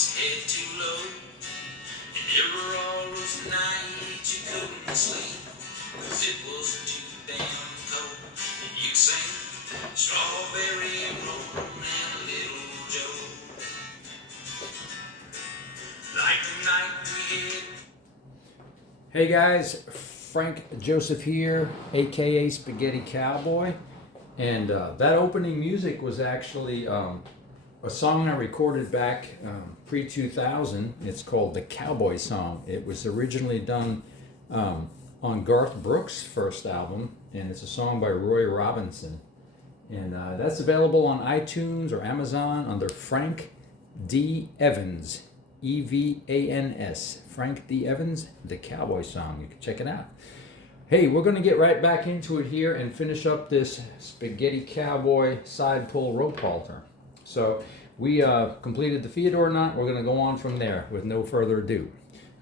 his head too low. And there were all those nights you couldn't sleep, 'cause it was too damn cold. And you'd sing Strawberry Moon and Little Joe. Like the night we had. Hey guys, Frank Joseph here, aka Spaghetti Cowboy, and that opening music was actually a song I recorded back pre-2000. It's called the Cowboy Song. It was originally done on Garth Brooks' first album, and it's a song by Roy Robinson, and that's available on iTunes or Amazon under Frank D. Evans. Evans, Frank D. Evans, the Cowboy Song. You can check it out. Hey, we're going to get right back into it here and finish up this Spaghetti Cowboy side pull rope halter. So we completed the Theodore knot. We're going to go on from there with no further ado.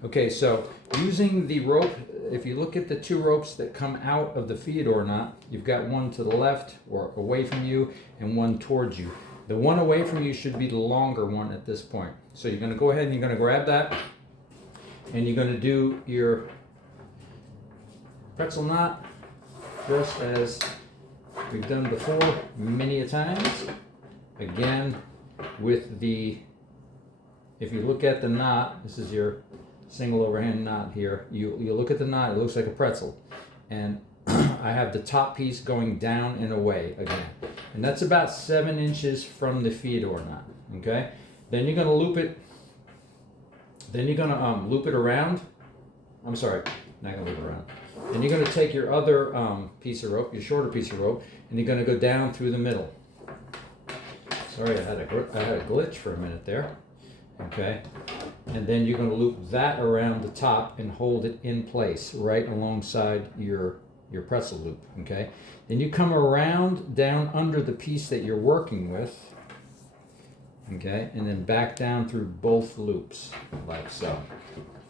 Okay, so using the rope, if you look at the two ropes that come out of the Theodore knot, you've got one to the left or away from you and one towards you. The one away from you should be the longer one at this point. So you're going to go ahead and you're going to grab that and you're going to do your pretzel knot just as we've done before many a times. Again, with the, if you look at the knot, this is your single overhand knot here. You look at the knot, it looks like a pretzel. And I have the top piece going down and away again. And that's about 7 inches from the Theodore knot, okay? Then you're gonna loop it, loop it around. I'm sorry, not gonna loop it around. Then you're gonna take your other piece of rope, your shorter piece of rope, and you're gonna go down through the middle. Sorry, I had a glitch for a minute there, okay? And then you're gonna loop that around the top and hold it in place right alongside your pretzel loop, okay? Then you come around down under the piece that you're working with, okay? And then back down through both loops, like so.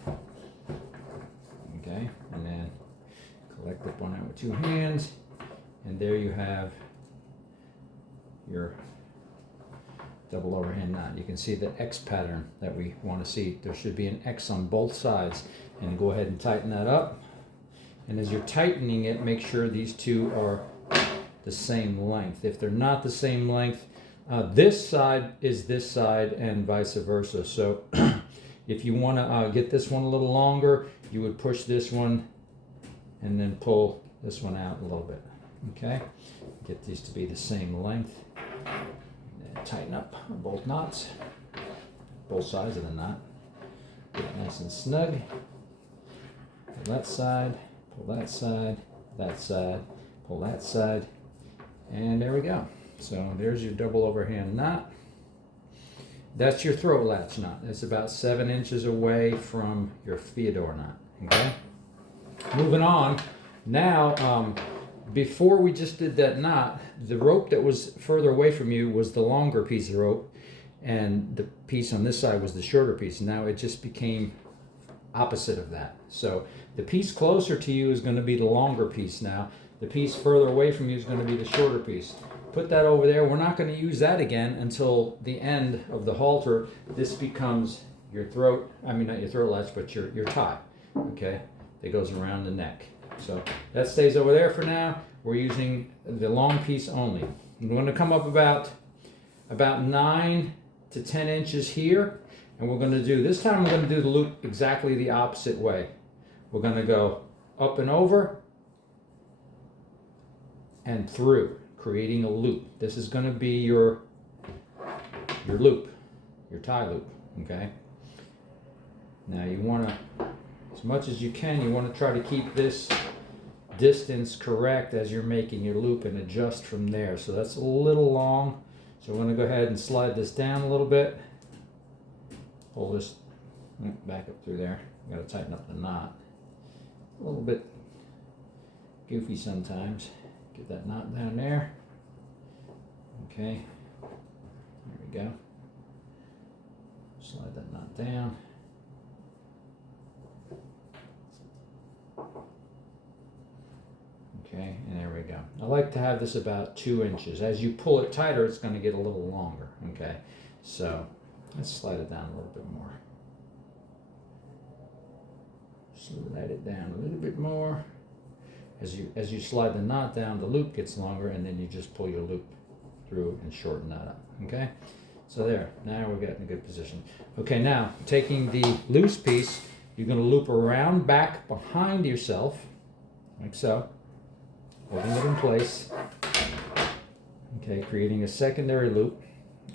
Okay, and then collect up on that with 2 hands, and there you have your double overhand knot. You can see the X pattern that we want to see. There should be an X on both sides, and go ahead and tighten that up. And as you're tightening it, make sure these two are the same length. If they're not the same length, this side is this side and vice versa. So if you want to get this one a little longer, you would push this one and then pull this one out a little bit. Okay? Get these to be the same length. And then tighten up both knots, both sides of the knot. Get it nice and snug. Pull that side. Pull that side, pull that side, and there we go. So there's your double overhand knot. That's your throat latch knot. It's about 7 inches away from your Theodore knot, okay? Moving on, now, before we just did that knot, the rope that was further away from you was the longer piece of rope, and the piece on this side was the shorter piece. Now it just became opposite of that. So the piece closer to you is going to be the longer piece now. The piece further away from you is going to be the shorter piece. Put that over there. We're not going to use that again until the end of the halter. This becomes your throat, I mean not your throat latch, but your tie, okay? That goes around the neck. So that stays over there for now. We're using the long piece only. I'm going to come up about 9 to 10 inches here. And we're going to do, this time we're going to do the loop exactly the opposite way. We're going to go up and over and through, creating a loop. This is going to be your loop, your tie loop, okay? Now you want to, as much as you can, you want to try to keep this distance correct as you're making your loop and adjust from there. So that's a little long. So we're going to go ahead and slide this down a little bit. Pull this back up through there. Got to tighten up the knot. A little bit goofy sometimes. Get that knot down there. Okay. There we go. Slide that knot down. Okay, and there we go. I like to have this about 2 inches. As you pull it tighter, it's going to get a little longer. Okay, so Let's slide it down a little bit more. Slide it down a little bit more. As you slide the knot down, the loop gets longer, and then you just pull your loop through and shorten that up. Okay, so there. Now we're getting a good position. Okay, now taking the loose piece, you're going to loop around back behind yourself, like so, holding it in place. Okay, creating a secondary loop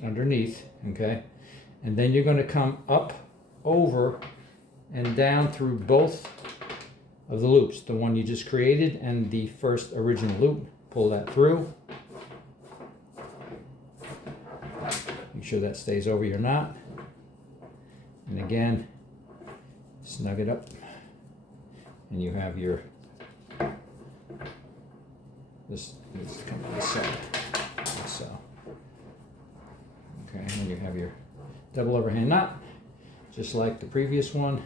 underneath. Okay, and then you're going to come up, over, and down through both of the loops, the one you just created and the first original loop. Pull that through. Make sure that stays over your knot. And again, snug it up. And you have your, this needs to come to this side, like so. Okay, and you have your double overhand knot, just like the previous one.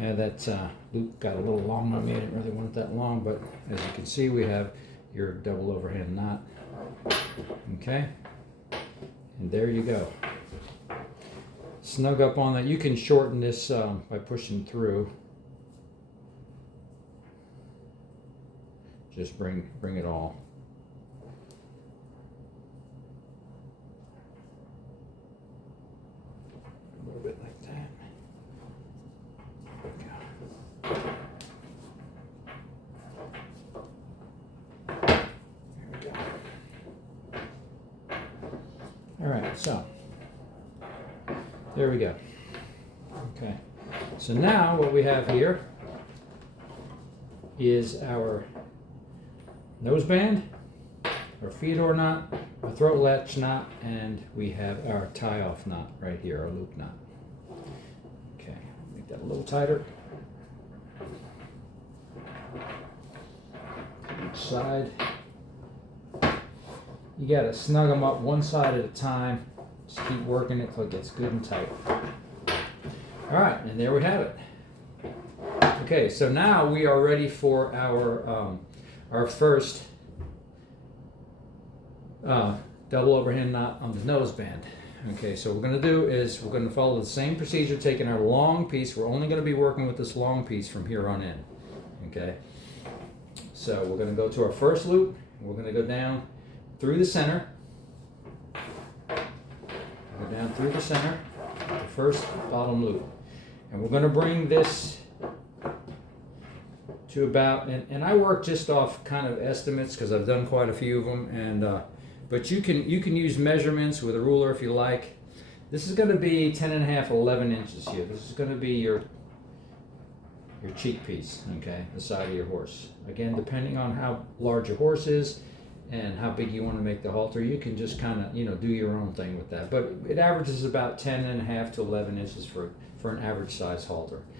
Yeah, that loop got a little long on me. I didn't really want it that long, but as you can see, we have your double overhand knot. Okay, and there you go. Snug up on that. You can shorten this by pushing through. Just bring it all. A little bit like that. All right, so there we go. Okay, so now what we have here is our noseband, our feed-over knot, our throat latch knot, and we have our tie-off knot right here, our loop knot. Okay, make that a little tighter. Each side. You gotta snug them up one side at a time. Just keep working it till it gets good and tight. All right, and there we have it. Okay, so now we are ready for our first double overhand knot on the noseband. Okay, so what we're gonna do is we're gonna follow the same procedure, taking our long piece. We're only gonna be working with this long piece from here on in. Okay, so we're gonna go to our first loop. We're gonna go down through the center, go down through the center, the first bottom loop, and we're going to bring this to about, and I work just off kind of estimates because I've done quite a few of them, and but you can use measurements with a ruler if you like. This is going to be 10.5, 11 inches here. This is going to be your cheek piece, okay, the side of your horse. Again, depending on how large your horse is and how big you want to make the halter, you can just kind of, do your own thing with that. But it averages about 10.5 to 11 inches for an average size halter.